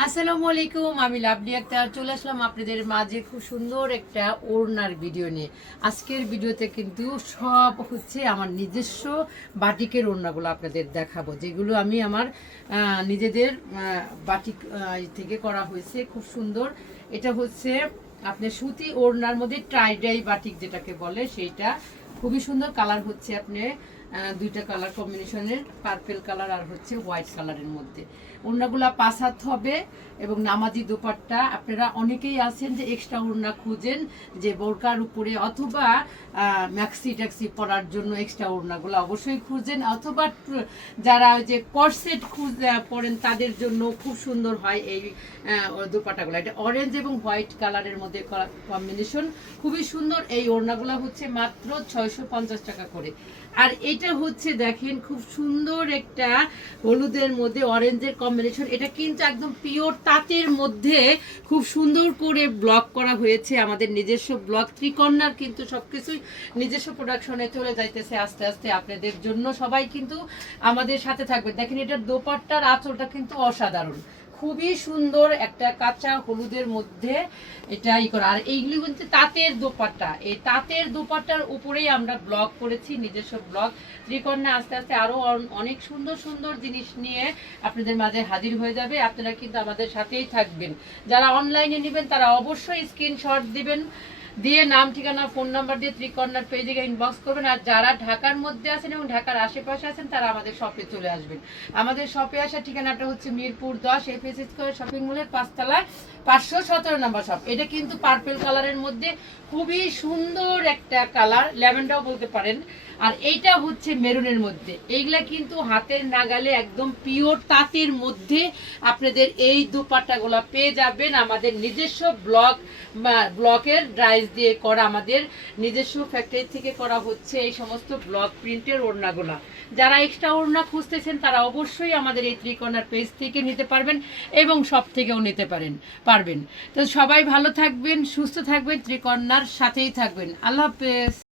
আসসালামু আলাইকুম, আমি লাভলি আক্তার। চলে আসলাম আপনাদের মাঝে খুব সুন্দর একটা ওড়নার ভিডিও নিয়ে। আজকের ভিডিওতে কিন্তু সব হচ্ছে আমার নিজস্ব বাটিকের ওড়নাগুলো আপনাদের দেখাবো, যেগুলো আমি আমার নিজেদের বাটিক থেকে করা হয়েছে খুব সুন্দর। এটা হচ্ছে আপনার সুতি ওড়নার মধ্যে ট্রাইডাই বাটিক যেটাকে বলে, সেইটা খুবই সুন্দর। কালার হচ্ছে আপনি দুইটা কালার কম্বিনেশনের পার্পেল কালার আর হচ্ছে হোয়াইট কালারের মধ্যে। ওড়নাগুলা পাঁচ হাত হবে এবং নামাজি দোপাট্টা, আপনারা অনেকেই আছেন যে এক্সট্রা ওড়না খুঁজেন যে বোরকার উপরে অথবা ম্যাক্সি ট্যাক্সি পরার জন্য এক্সট্রা ওড়নাগুলো অবশ্যই খুঁজেন অথবা যারা যে কর্সেট খুঁজ পরেন তাদের জন্য খুব সুন্দর হয় এই দোপাট্টাগুলো। এটা অরেঞ্জ এবং হোয়াইট কালারের মধ্যে কম্বিনেশন খুবই সুন্দর। এই ওড়নাগুলো হচ্ছে মাত্র ছয়শো পঞ্চাশ টাকা করে। আর এটা হচ্ছে দেখেন খুব সুন্দর একটা হলুদের মধ্যে অরেঞ্জের কম্বিনেশন এটা কিন্তু একদম পিওর তাঁতের মধ্যে খুব সুন্দর করে ব্লক করা হয়েছে আমাদের নিজস্ব ব্লক ত্রিকন্যার কিন্তু সবকিছুই নিজস্ব প্রোডাকশনে চলে যাইতেছে আস্তে আস্তে আপনাদের জন্য। সবাই কিন্তু আমাদের সাথে থাকবে দেখেন এটার দোপাট্টার আঁচলটা কিন্তু অসাধারণ। খুবই সুন্দর একটা কাঁচা হলুদের মধ্যে এটা ই করা। আর এইগুলি হচ্ছে তাঁতের দোপাট্টা। এই তাঁতের দোপাট্টার উপরেই আমরা ব্লগ করেছি, নিজস্ব ব্লগ। ত্রিকন্যা আস্তে আস্তে আরও অন- অনেক সুন্দর সুন্দর জিনিস নিয়ে আপনাদের মাঝে হাজির হয়ে যাবে। আপনারা কিন্তু আমাদের সাথেই থাকবেন। যারা অনলাইনে নেবেন তারা অবশ্যই স্ক্রিনশট দিবেন। দিয়ে নাম, ঠিকানা, ফোন নাম্বার দিয়ে ত্রিকর্ণার পেজে ইনবক্স করবেন। আর যারা ঢাকার মধ্যে আছেন এবং ঢাকার আশেপাশে আছেন, তারা আমাদের শপে চলে আসবেন। আমাদের শপে আসার ঠিকানাটা হচ্ছে মিরপুর দশ এফ এস স্কোয়ার শপিং মলের পাঁচতলায় পাঁচশো সতেরো নম্বর শপ এটা কিন্তু পার্পেল কালারের মধ্যে খুবই সুন্দর একটা কালার ল্যাভেন্ডাও বলতে পারেন। আর এইটা হচ্ছে মেরুনের মধ্যে। এইগুলা কিন্তু হাতের নাগালে একদম পিওর তাঁতের মধ্যে আপনাদের এই দুপাট্টাগুলো পেয়ে যাবেন আমাদের নিজস্ব ব্লক ব্লকের ড্রাইস দিয়ে করা আমাদের নিজস্ব ফ্যাক্টরি থেকে করা হচ্ছে এই সমস্ত ব্লক প্রিন্টের ওড়নাগুলা। যারা এক্সট্রা ওড়না খুঁজতেছেন তারা অবশ্যই আমাদের এই ত্রিকোণার পেজ থেকে নিতে পারবেন এবং সব থেকেও নিতে পারেন, পারবেন। তো সবাই ভালো থাকবেন, সুস্থ থাকবেন ত্রিকন্যার সাথেই থাকবেন। আল্লাহ হাফেজ।